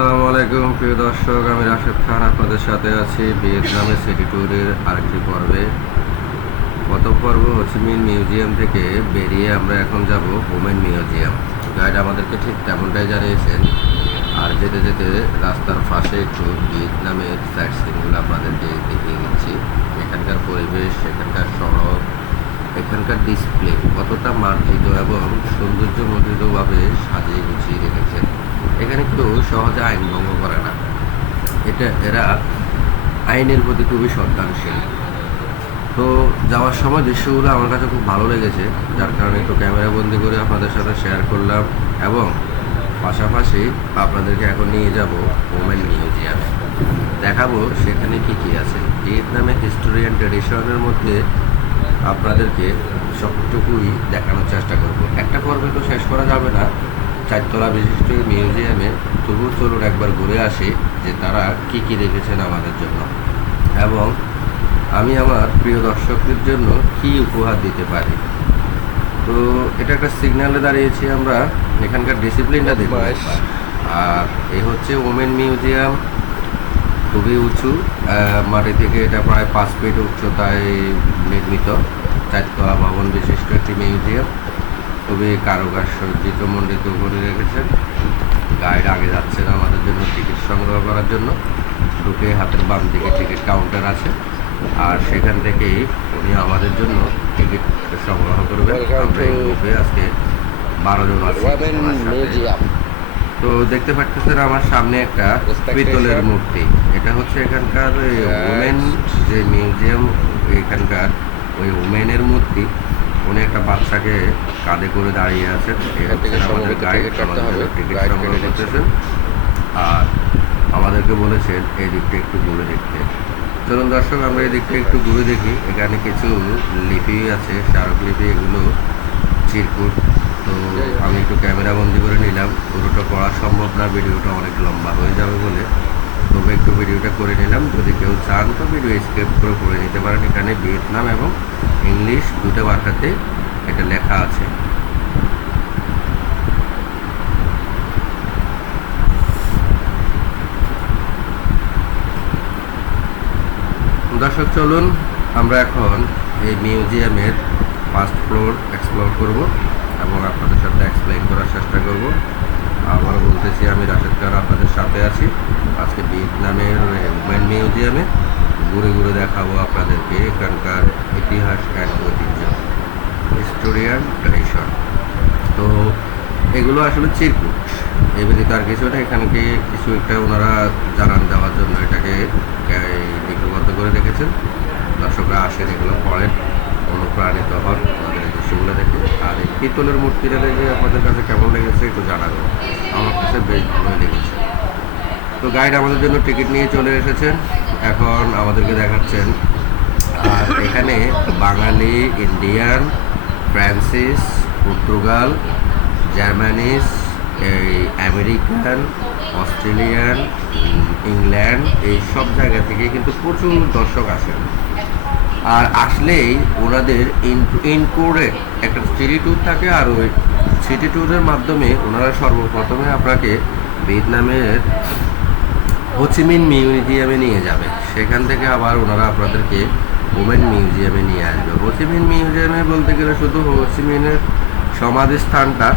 আসসালামু আলাইকুম, প্রিয় দর্শক, আমি রাশেদ খান, আপনাদের সাথে আছি ভিয়েতনামের সিটি ট্যুরের আরেকটি পর্বে। প্রথম পর্ব হোচিমিন মিউজিয়াম থেকে বেরিয়ে আমরা এখন যাব ওমেন মিউজিয়াম। গাইড আমাদেরকে ঠিক তেমনটাই জানিয়েছেন। আর যেতে যেতে রাস্তার পাশে একটু ভিয়েতনামের সাইট সিনগুলো আপনাদেরকে দেখিয়ে দিচ্ছি। এখানকার পরিবেশ, এখানকার সড়ক এখানকার ডিসপ্লে কতটা মার্জিত এবং সৌন্দর্যমণ্ডিতভাবে সাজিয়ে গুছিয়ে রেখেছেন। এখানে কেউ সহজে আইন ভঙ্গ করে না। এটা, এরা আইনের প্রতি খুবই শ্রদ্ধাশীল। তো যাওয়ার সময় দৃশ্যগুলো আমার কাছে খুব ভালো লেগেছে, যার কারণে একটু ক্যামেরা বন্দি করে আপনাদের সাথে শেয়ার করলাম এবং পাশাপাশি আপনাদেরকে এখন নিয়ে যাব ওমেন মিউজিয়ামে দেখাবো সেখানে কি কি আছে। ভিয়েতনামে হিস্টোরি অ্যান্ড ট্রেডিশনের মধ্যে আপনাদেরকে সবটুকুই দেখানোর চেষ্টা করব। একটা পর্বে তো শেষ করা যাবে না। চারতলা বিশিষ্ট মিউজিয়ামে তবু চলুন একবার ঘুরে আসি যে তারা কি কি রেখেছেন আমাদের জন্য। এবং আমি আমার প্রিয় দর্শকদের জন্য কি উপহার দিতে পারি। তো এটা একটা সিগন্যালে দাঁড়িয়েছি আমরা। এখানকার ডিসিপ্লিনটা দেখব আর এই হচ্ছে ওমেন মিউজিয়াম খুবই উঁচু। মাটি থেকে এটা প্রায় পাঁচ ফিট উচ্চতায় নির্মিত। চারতলা ভবন বিশিষ্ট একটি মিউজিয়াম খুবই কারুকার সজ্জিত মণ্ডিত করে রেখেছেন গাইড আগে যাচ্ছেন আমাদের জন্য টিকিট সংগ্রহ করার জন্য। ঢুকে হাতের বাম দিকে টিকিট কাউন্টার আছে। আর সেখান থেকেই উনি আমাদের জন্য টিকিট সংগ্রহ করবেন। আমরা এই গ্রুপে আজকে বারো জন আছি. তো দেখতে পাচ্ছেন আমার সামনে একটা. পিতলের মূর্তি। এটা হচ্ছে এখানকার. ওমেন যে মিউজিয়াম এখানকার ওই ওমেনের মূর্তি। উনি একটা বাচ্চাকে কাঁধে করে দাঁড়িয়ে আছেন এখান থেকে হচ্ছেন আমাদের গাইড আমাদের টিকিট সংগ্রহ করতেছেন আর আমাদেরকে বলেছেন এই দিকটা একটু ঘুরে দেখতে। চলুন দর্শক আমরা এই দিকটা একটু ঘুরে দেখি। এখানে কিছু লিপি আছে স্মারক লিপি এগুলো চিরকুট। তো আমি একটু ক্যামেরা বন্দি করে নিলাম। পুরোটা করা সম্ভব না ভিডিওটা অনেক লম্বা হয়ে যাবে বলে। তবে একটু ভিডিওটা করে নিলাম। যদি কেউ চান তো ভিডিও স্কেপ করে করে নিতে পারেন। এখানে ভিয়েতনাম এবং ইংলিশ দুটো ভাষাতে এটা লেখা আছে। দর্শক, চলুন আমরা এখন এই মিউজিয়ামের ফার্স্ট ফ্লোর এক্সপ্লোর করব এবং আপনাদের সাথে এক্সপ্লেইন করার চেষ্টা করব। আবার বলতেছি, আমি রাশেদ খান আপনাদের সাথে আছি। আজকে ভিয়েতনামের উমেন মিউজিয়ামে ঘুরে ঘুরে দেখাবো আপনাদেরকে এখানকার ইতিহাস অ্যান্ড ঐতিহ্য হিস্টোরিয়ান ট্রেডিশন তো এগুলো আসলে চিরকুট। এই ব্যতীত আর কিছু না এখানকে কিছু একটা ওনারা জানান দেওয়ার জন্য এটাকে লিপিবদ্ধ করে রেখেছেন। দর্শকরা আসেন, এগুলো পড়েন, অনুপ্রাণিত হন আমাদের দৃশ্যগুলো দেখে আর এই পিতলের মূর্তিটা দেখে আপনাদের কাছে কেমন লেগেছে একটু জানাবেন। আমার কাছে বেশ ভালোই লেগেছে। তো গাইড আমাদের জন্য টিকিট নিয়ে চলে এসেছেন। এখন আমাদেরকে দেখাচ্ছেন, আর এখানে বাঙালি ইন্ডিয়ান ফ্রান্সিস পর্তুগাল জার্মানিস এই আমেরিকান অস্ট্রেলিয়ান ইংল্যান্ড এই সব জায়গা থেকে কিন্তু প্রচুর দর্শক আসেন। আর আসলেই ওনাদের ইন ইনকোডেড একটা সিটি ট্যুর থাকে, আর ওই সিটি ট্যুরের মাধ্যমে ওনারা সর্বপ্রথমে আপনাকে ভিয়েতনামের হোচিমিন মিউজিয়ামে নিয়ে যাবে। সেখান থেকে আবার ওনারা আপনাদেরকে ওমেন মিউজিয়ামে নিয়ে আসবে। হোচিমিন মিউজিয়ামে বলতে গেলে শুধু হোচিমিনের সমাধিস্থানটা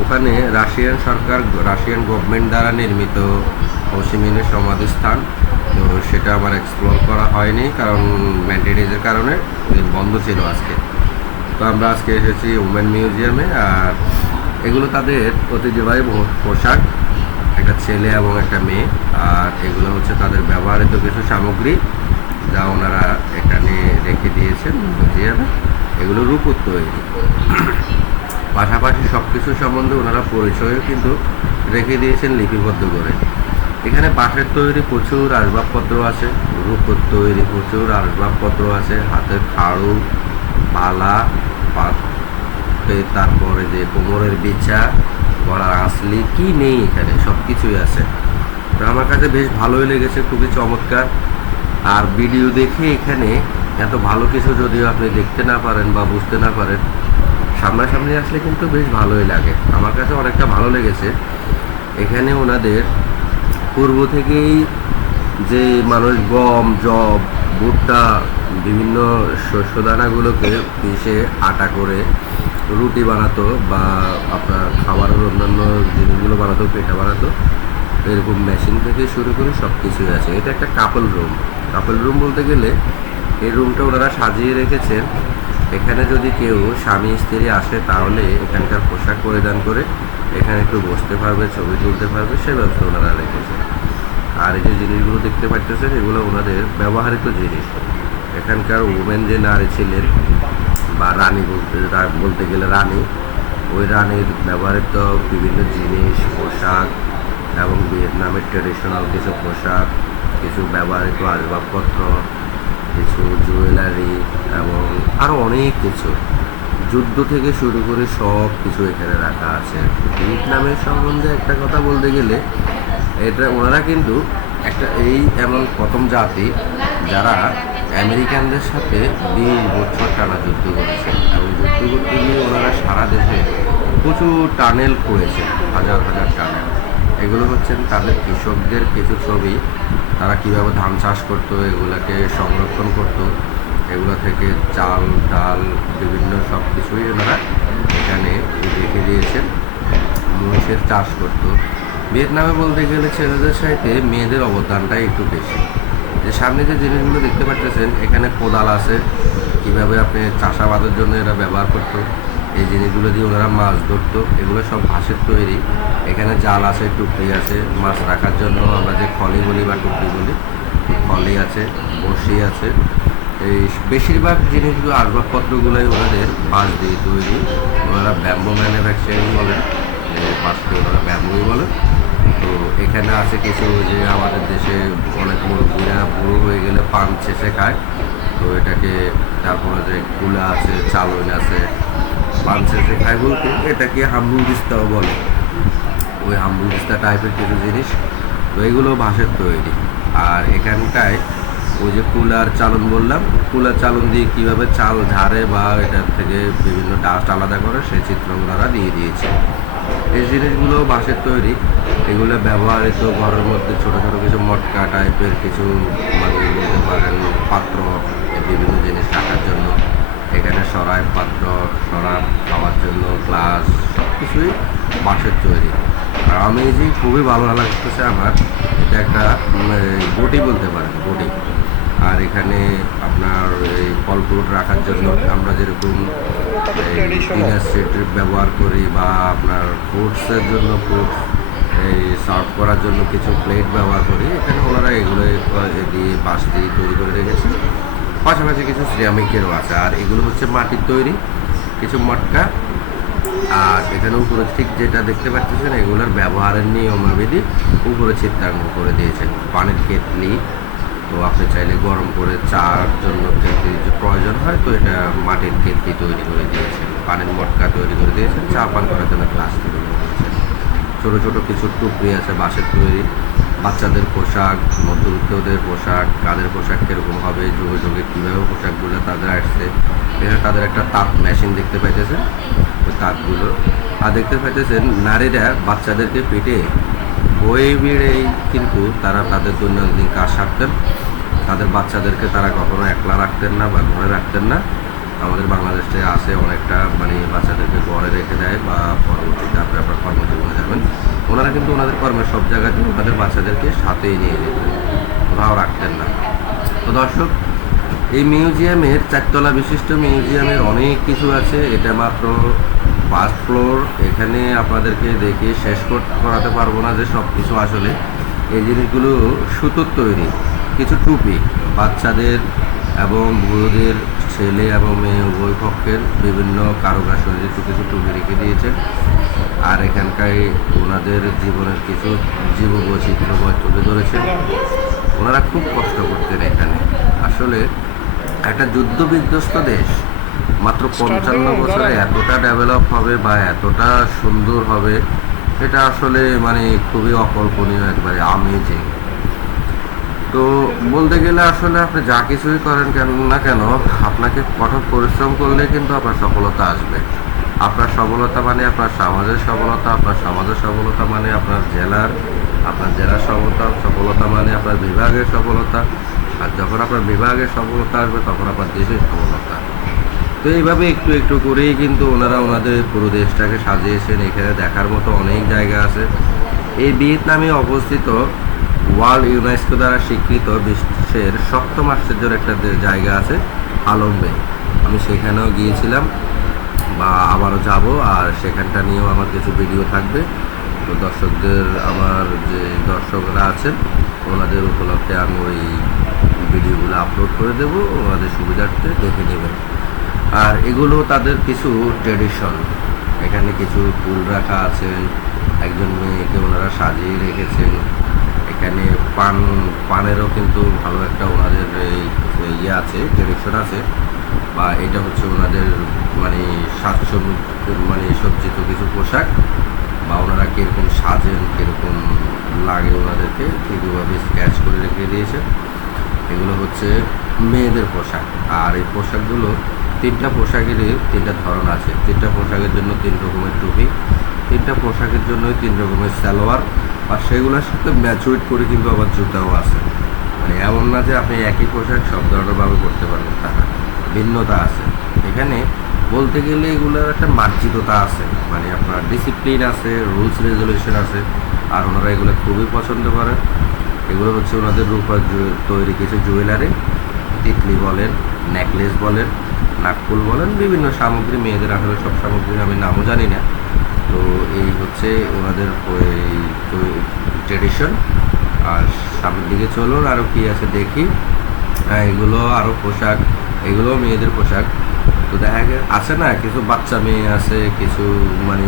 ওখানে রাশিয়ান সরকার, রাশিয়ান গভর্নমেন্ট দ্বারা নির্মিত হোচিমিনের সমাধিস্থান। তো সেটা আমার এক্সপ্লোর করা হয়নি কারণ মেনটেনেন্সের কারণে বন্ধ ছিল আজকে। তো আমরা আজকে এসেছি ওমেন মিউজিয়ামে আর এগুলো তাদের ঐতিহ্যবাহী পোশাক। একটা ছেলে এবং একটা মেয়ে আর এগুলো হচ্ছে তাদের ব্যবহৃত কিছু সামগ্রী যা ওনারা এখানে রেখে দিয়েছেন। মিউজিয়ামে এগুলো রূপোর তৈরি। পাশাপাশি সব কিছু সম্বন্ধে ওনারা পরিচয়ও কিন্তু রেখে দিয়েছেন লিপিবদ্ধ করে। এখানে বাঁশের তৈরি প্রচুর আসবাবপত্র আছে রূপোর তৈরি প্রচুর আসবাবপত্র আছে হাতের খাড়ু পালা তারপরে যে কোমরের বিছা গলার আসলে কি নেই এখানে? সব কিছুই আছে। তো আমার কাছে বেশ ভালোই লেগেছে, খুবই চমৎকার। আর ভিডিও দেখে এখানে এত ভালো কিছু যদিও আপনি দেখতে না পারেন বা বুঝতে না পারেন, সামনাসামনি আসলে কিন্তু বেশ ভালোই লাগে। আমার কাছে অনেকটা ভালো লেগেছে। এখানে ওনাদের পূর্ব থেকেই যে মানুষ গম জব ভুট্টা, বিভিন্ন শস্য দানাগুলোকে পিষে আটা করে রুটি বানাতো বা আপনার খাবারের অন্যান্য জিনিসগুলো বানাতো, পেটা বানাতো, এরকম মেশিন থেকে শুরু করে সব কিছুই আছে। এটা একটা কাপল রুম কাপল রুম বলতে গেলে এই রুমটা ওনারা সাজিয়ে রেখেছেন। এখানে যদি কেউ স্বামী, স্ত্রী আসে তাহলে এখানকার পোশাক পরিধান করে এখানে একটু বসতে পারবে, ছবি তুলতে পারবে, সে ব্যবস্থা ওনারা রেখেছেন। আর এই যে জিনিসগুলো দেখতে পাচ্ছেন এগুলো ওনাদের ব্যবহারিত জিনিস। এখানকার ওমেন যে নারী ছিলেন বা রানী বলতে বলতে গেলে রানী। ওই রানীর ব্যবহৃত বিভিন্ন জিনিস, পোশাক এবং ভিয়েতনামের ট্রেডিশনাল কিছু পোশাক, কিছু ব্যবহৃত আসবাবপত্র, কিছু জুয়েলারি এবং আরও অনেক কিছু। যুদ্ধ থেকে শুরু করে সব কিছু এখানে রাখা আছে। ভিয়েতনামের সম্বন্ধে একটা কথা বলতে গেলে, এটা ওনারা কিন্তু একটা এই এমন প্রথম জাতি যারা আমেরিকানদের সাথে বিশ বছর টানা যুদ্ধ করেছে এবং যুদ্ধ করতে গিয়ে ওনারা সারা দেশে প্রচুর টানেল করেছে হাজার হাজার টানেল। এগুলো হচ্ছেন তাদের কৃষকদের কিছু ছবি। তারা কীভাবে ধান চাষ করতো, এগুলোকে সংরক্ষণ করতো, এগুলো থেকে চাল, ডাল, বিভিন্ন সব কিছুই ওনারা এখানে রেখে দিয়েছেন। মহিষের চাষ করতো। ভিয়েতনামে বলতে গেলে ছেলেদের সাথে মেয়েদের অবদানটাই একটু বেশি। যে সামনে যে জিনিসগুলো দেখতে পাচ্ছেন এখানে কোদাল আছে। কীভাবে আপনি চাষাবাদের জন্য এরা ব্যবহার করতো, এই জিনিসগুলো দিয়ে ওনারা মাছ ধরতো, এগুলো সব ঘাসের তৈরি। এখানে জাল আছে, টুকরি আছে, মাছ রাখার জন্য আমরা যে খলি বলি বা টুকরি বলি খলি আছে, বড়শি আছে। এই বেশিরভাগ জিনিসগুলো আসবাবপত্রগুলোই ওনাদের বাঁশ দিয়ে তৈরি। ওনারা ব্যাম্বো ম্যানুফ্যাকচারিং বলেন। এখানে আছে কিছু যে আমাদের দেশে অনেক মুরব্বীরা বুড়ো হয়ে গেলে পান ছেঁচে খায়। তো এটাকে তারপরে যে কুলা আছে, চালন আছে, পান ছেঁচে খায় বলতে এটাকে হাম্বুল দিস্তাও বলে। ওই হাম্বুল দিস্তা টাইপের কিছু জিনিস, তো এগুলো বাঁশের তৈরি। আর এখানটায় ওই যে কুলার চালন বললাম, কুলার চালন দিয়ে কীভাবে চাল ঝাড়ে বা এটার থেকে বিভিন্ন ডাস্ট আলাদা করে সেই চিত্র ওনারা দিয়ে দিয়েছে। এই জিনিসগুলো বাঁশের তৈরি। এগুলো ব্যবহৃত ঘরের মধ্যে ছোটো ছোটো কিছু মটকা টাইপের কিছু মানে বলতে পারেন পাত্র, বিভিন্ন জিনিস রাখার জন্য। এখানে সরাই পাত্র সরাব খাওয়ার জন্য গ্লাস সব কিছুই বাঁশের তৈরি। আর আমি যে খুবই ভালো লাগতেছে আমার, এটা একটা বটি বলতে পারেন, বটি। আর এখানে আপনার এই ফল ফ্রুট রাখার জন্য আমরা যেরকম ডিনার ব্যবহার করি বা আপনার ফ্রুটসের জন্য ফ্রুটস এই সার্ভ করার জন্য কিছু প্লেট ব্যবহার করি, এখানে ওনারা এগুলো দিয়ে বাঁশ দিয়ে তৈরি করে রেখেছে। পাশাপাশি কিছু সিরামিকেরও আছে, আর এগুলো হচ্ছে মাটির তৈরি, কিছু মটকা। আর এখানে উপরে ঠিক যেটা দেখতে পাচ্ছেন, এগুলোর ব্যবহারের নিয়মাবিধি উপরে চিত্রাঙ্গ করে দিয়েছেন পানির কেটলি তো আপনি চাইলে গরম করে চার জন্য কেটলি প্রয়োজন হয়, তো এটা মাটির কেটলি তৈরি করে দিয়েছেন, পানির মটকা তৈরি করে দিয়েছেন, চা পান করার জন্য গ্লাস তৈরি করে দিয়েছেন। ছোটো ছোটো কিছু টুকরি আছে বাঁশের তৈরি। বাচ্চাদের পোশাক, মধ্যবিত্তদের পোশাক, কাদের পোশাক কীরকম হবে যুগে যুগে কীভাবে পোশাকগুলো তাদের আসছে, এখানে তাদের একটা তাঁত মেশিন দেখতে পাইতেছেন। ওই তাঁতগুলো, আর দেখতে পাইতেছেন নারীরা বাচ্চাদেরকে পেটে বয়ে বেড়েই কিন্তু তারা তাদের দৈনন্দিন কাজ সারতেন। তাদের বাচ্চাদেরকে তারা কখনো একলা রাখতেন না বা ঘরে রাখতেন না। আমাদের বাংলাদেশে আছে অনেকটা মানে বাচ্চাদেরকে ঘরে রেখে দেয় বা পরবর্তীতে আপনি আপনার কর্মজীবনে যাবেন। ওনারা কিন্তু ওনাদের কর্মের সব জায়গাতে ওনাদের বাচ্চাদেরকে সাথেই নিয়ে যেতেন, কোথাও রাখতেন না। তো দর্শক, এই মিউজিয়ামের চারতলা বিশিষ্ট মিউজিয়ামের অনেক কিছু আছে। এটা মাত্র ফার্স্ট ফ্লোর এখানে আপনাদেরকে দেখে শেষ কর- করাতে পারব না যে সব কিছু আসলে এই জিনিসগুলো সুতোর তৈরি। কিছু টুপি। বাচ্চাদের এবং বুড়োদের ছেলে এবং মেয়ে উভয় পক্ষের বিভিন্ন কারুকাশে কিছু টুপি রেখে দিয়েছেন। আর এখানকার ওনাদের জীবনের কিছু জীব বৈচিত্র্যময় তুলে ধরেছেন ওনারা খুব কষ্ট করতেন এখানে। আসলে একটা যুদ্ধ বিধ্বস্ত দেশ। মাত্র পঞ্চান্ন বছরে এতটা ডেভেলপ হবে বা এতটা সুন্দর হবে এটা আসলে মানে খুবই অকল্পনীয় একবারে আমেজিং। তো বলতে গেলে আসলে আপনি যা কিছুই করেন কেন না কেন, আপনাকে কঠোর পরিশ্রম করলে কিন্তু আপনার সফলতা আসবে। আপনার সফলতা মানে আপনার সমাজের সফলতা, আপনার সমাজের সফলতা মানে আপনার জেলার আপনার জেলার সফলতা সফলতা মানে আপনার বিভাগের সফলতা। আর যখন আপনার বিভাগের সফলতা আসবে, তখন আপনার দেশের সফলতা। তো এইভাবে একটু একটু করেই কিন্তু ওনারা ওনাদের পুরো দেশটাকে সাজিয়েছেন। এখানে দেখার মতো অনেক জায়গা আছে। এই ভিয়েতনামে অবস্থিত ওয়ার্ল্ড ইউনেস্কো দ্বারা স্বীকৃত বিশ্বের সপ্তম আশ্চর্যের একটা জায়গা আছে আলমবে আমি সেখানেও গিয়েছিলাম বা আবারও যাব, আর সেখানটা নিয়েও আমার কিছু ভিডিও থাকবে। তো দর্শকদের, আমার যে দর্শকরা আছেন, ওনাদের উপলক্ষে আমি ওই ভিডিওগুলো আপলোড করে দেবো, ওনাদের সুবিধার্থে দেখে নেবেন। আর এগুলো তাদের কিছু ট্রেডিশন এখানে কিছু ফুল রাখা আছে, একজন মেয়েকে ওনারা সাজিয়ে রেখেছেন। এখানে পান, পানেরও কিন্তু ভালো একটা ওনাদের ইয়ে আছে ট্রেডিশন আছে। বা এটা হচ্ছে ওনাদের মানে সাতশো মানে সজ্জিত কিছু পোশাক। বা ওনারা কীরকম সাজেন, কীরকম লাগে ওনাদেরকে, ঠিকভাবে স্ক্যাচ করে রেখে দিয়েছে। এগুলো হচ্ছে মেয়েদের পোশাক। আর এই পোশাকগুলো তিনটা পোশাকেরই তিনটা ধরন আছে। তিনটা পোশাকের জন্য তিন রকমের টুপি, তিনটা পোশাকের জন্যই তিন রকমের সালোয়ার আর সেগুলোর সাথে ম্যাচুইট করে কিন্তু আবার জুতাও আছে। মানে এমন না যে আপনি একই পোশাক সব ধরনেরভাবে করতে পারবেন, তা না। ভিন্নতা আছে। এখানে বলতে গেলে এগুলোর একটা মার্জিততা আছে। মানে আপনার ডিসিপ্লিন আছে রুলস রেজলিউশন আছে। আর ওনারা এগুলো খুবই পছন্দ করেন। এগুলো হচ্ছে ওনাদের রূপার তৈরি কিছু জুয়েলারি টিকলি বলেন নেকলেস বলেন নাকফুল বলেন, বিভিন্ন সামগ্রী মেয়েদের আসলে সব সামগ্রীর আমি নামও জানি না। তো এই হচ্ছে ওনাদের ট্রেডিশন আর সামনের দিকে চলুন আরও কী আছে দেখি। হ্যাঁ এগুলো আরও পোশাক এগুলো মেয়েদের পোশাক। তো দেখা গে আছে না কিছু বাচ্চা মেয়ে আছে, কিছু মানে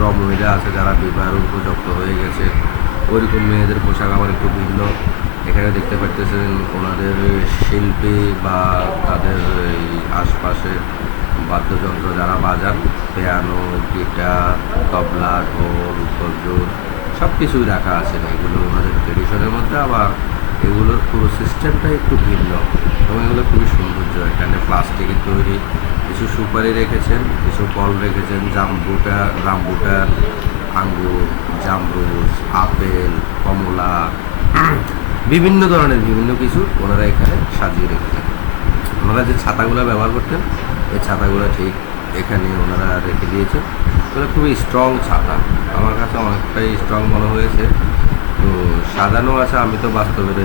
রমণীরা আছে যারা বিবাহের উপযুক্ত হয়ে গেছে। ওইরকম মেয়েদের পোশাক আবার একটু ভিন্ন। এখানে দেখতে পাচ্ছেন ওনাদের শিল্পী বা তাদের এই আশপাশে বাদ্যযন্ত্র যারা বাজান, পিয়ানো, গিটার, তবলা, ঢোল তর্জুর সব কিছুই রাখা আছে। এগুলো ওনাদের ট্রেডিশনের মধ্যে, আবার এগুলোর পুরো সিস্টেমটা একটু ভিন্ন। এবং এগুলো খুবই সৌন্দর্য। এখানে প্লাস্টিকের তৈরি। কিছু সুপারি রেখেছেন, কিছু ফল রেখেছেন। জাম্বুটা রামবুটান আঙ্গুর জামরুস আপেল, কমলা, বিভিন্ন ধরনের বিভিন্ন কিছু ওনারা এখানে সাজিয়ে রেখেছেন। ওনারা যে ছাতাগুলো ব্যবহার করতেন এই ছাতাগুলো ঠিক এখানে ওনারা রেখে দিয়েছেন ওগুলো খুবই স্ট্রং ছাতা। আমার কাছে অনেকটাই স্ট্রং মনে হয়েছে। তো সাজানো আছে, আমি তো বাস্তবের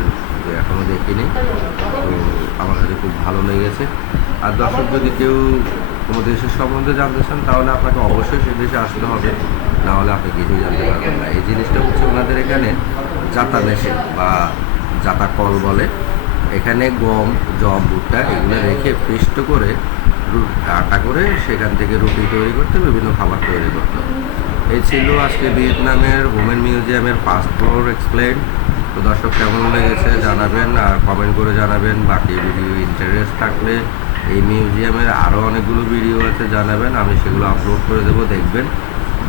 এখনও দেখিনি। তো আমার কাছে খুব ভালো লেগেছে। আর দর্শক যদি কেউ কোনো দেশের সম্বন্ধে জানতে চান, তাহলে আপনাকে অবশ্যই সে দেশে আসতে হবে। না হলে আপনি কিছুই জানতে পারবেন না। এই জিনিসটা হচ্ছে ওনাদের এখানে জাতা মেশিন বা জাতা কল বলে। এখানে গম, জব, ভুট্টা এগুলো রেখে পিষ্ট করে আটা করে সেখান থেকে রুটি তৈরি করতে, বিভিন্ন খাবার তৈরি করতে। এই ছিল আজকে ভিয়েতনামের ওমেন মিউজিয়ামের ফ্লোর এক্সপ্লেন তো দর্শক, কেমন লেগেছে জানাবেন আর কমেন্ট করে জানাবেন। বাকি ভিডিও ইন্টারেস্ট থাকলে এই মিউজিয়ামের আরও অনেকগুলো ভিডিও আছে, জানাবেন। আমি সেগুলো আপলোড করে দেবো, দেখবেন।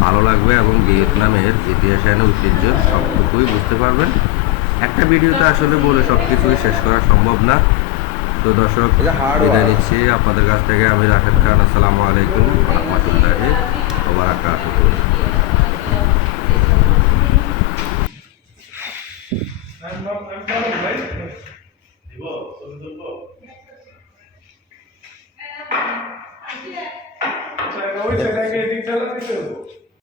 ভালো লাগবে এবং ভিয়েতনামের ইতিহাস ঐতিহ্য সবটুকুই বুঝতে পারবেন। একটা ভিডিওতে আসলে বলে সব কিছুই শেষ করা সম্ভব না। তো দর্শক বিদায় নিচ্ছি। আপনাদের কাছ থেকে আমি রাখেদ খান আসসালামু আলাইকুম রহমতুল্লাহি I'm not, I'm not right.